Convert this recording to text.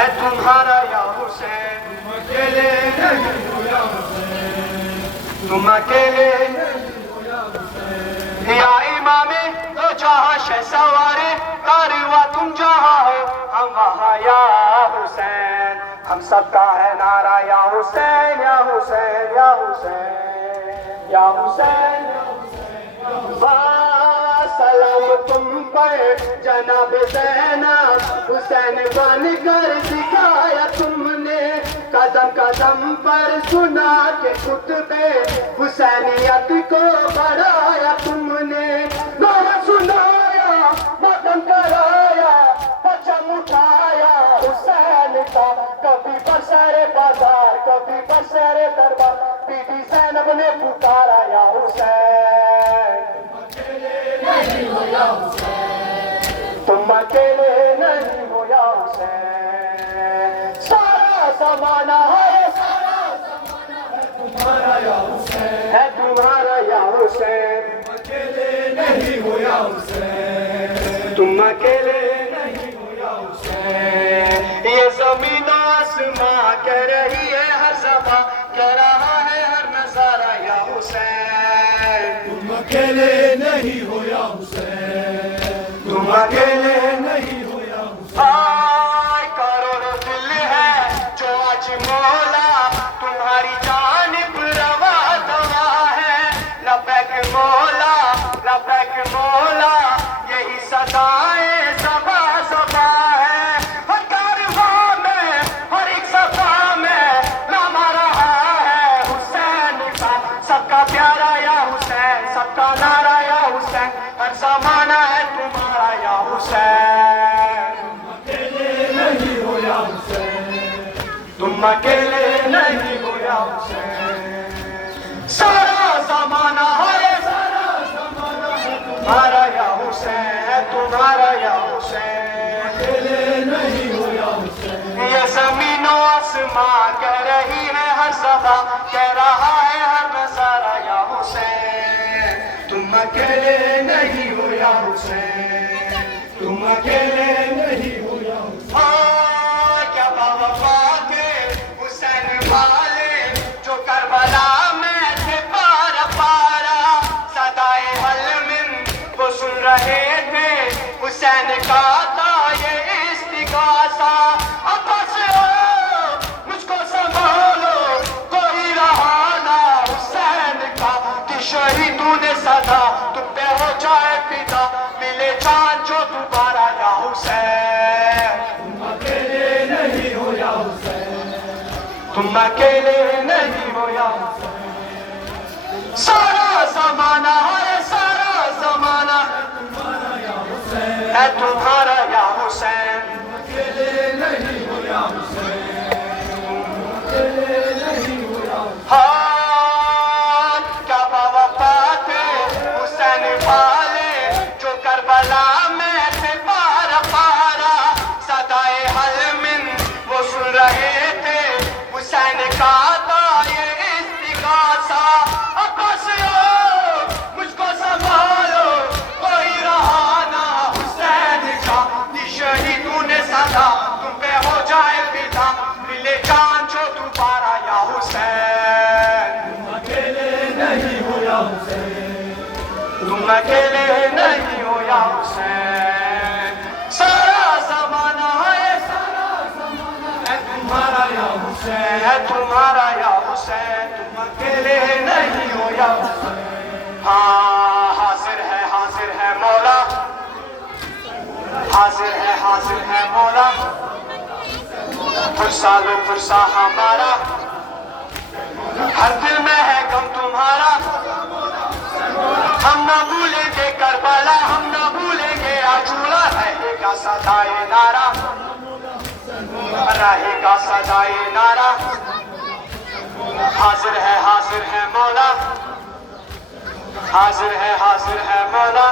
ہے تمہارا یا حسین، تم اکیلے یا امام دو جہاں شہ سوارے کارواں تم جہاں ہو ہم وہاں یا حسین، ہم سب کا ہے نعرہ یا حسین یا حسین یا حسین یا حسین۔ سلام تم پر جناب زینب، حسین بن کر دکھایا تم نے، قدم قدم پر سنا کے خطبے حسینیت کو بڑھایا تم نے، نعرہ سنایا ماتم کرایا پرچم اٹھایا حسین کا، کبھی برسر بازار کبھی برسر دربار بی بی زینب نے پکارا یا حسین، تم اکیلے نہیں ہو یا حسین، سارا زمانہ ہے تمہارا یا حسین، ہے تمہارا یا حسین، تم اکیلے نہیں ہو یا حسین، یہ زمین آسماں کہہ رہی ہے ہر زباں، کہہ رہا ہے ہر نظارہ یا حسین، تم اکیلے نہیں ہو یا حسین، تم اکیلے نہیں ہو یا حسین۔ آئے کروڑوں دل ہے جو آج مولا تمہاری جانب روا دوا ہے، لبیک مولا لبیک مولا یہی صدائیں صبا صبا ہے، ہر کارواں میں ہر ایک صفا میں نامہ رہا ہے حسین کا، سب کا پیارا یا حسین، سب کا نعرہ یا حسین، ہر زمانہ ہے تمہارا یا حسین، تم اکیلے نہیں ہو یا حسین، سارا زمانہ ہے تمہارا یا حسین، ہے تمہارا یا حسین، یہ زمین و آسماں کہہ رہی ہے ہر زباں، کہہ رہا ہے ہر نظارہ یا حسین، تم اکیلے نہیں ہو یا حسین، تم اکیلے نہیں ہو یا حسین۔ کیا باوفا کے حسین والے جو کربلا میں تھے پارا پارا، صدائے علمن وہ سن رہے تھے، حسین کا تھا یہ استغاثہ، عباس مجھ کو سنبھالو کوئی رہانا حسین کا، کہ شہیدوں نے صدا تم پہ ہو جائے فدا، ملے جان جو دوبارہ یا حسین، تم اکیلے نہیں ہو یا حسین، سارا زمانہ ہے سارا زمانہ ہے تمہارا یا حسین، ہاں کیا باوفا تھے حسین والے جو کربلا میں تھے پارا پارا، صدائے علمن وہ سن رہے تھے، حسین کا تھا یہ استغاثہ، عباس مجھ کو سنبھالو کوئی رہانا حسین کا، کہ شہیدوں نے صدا تم پہ ہو جائے فدا، ملے جان جو دوبارہ یا حسین، تم اکیلے نہیں ہو یا حسین، سارا زمانہ ہے تمہارا یا حسین، ہے تمہارا یا حسین، تم اکیلے نہیں ہو یا حسین۔ ہاں حاضر ہے مولا، حاضر ہے مولا، پرسا لو پرسا ہمارا، ہر دل میں ہے غم تمہارا، ہم نہ بھولیں گے کربلا، ہم نہ بھولیں گے عاشورہ، رہے گا صدائے نعرہ، رہے گا صدائے نعرہ، حاضر ہے مولا، حاضر ہے مولا۔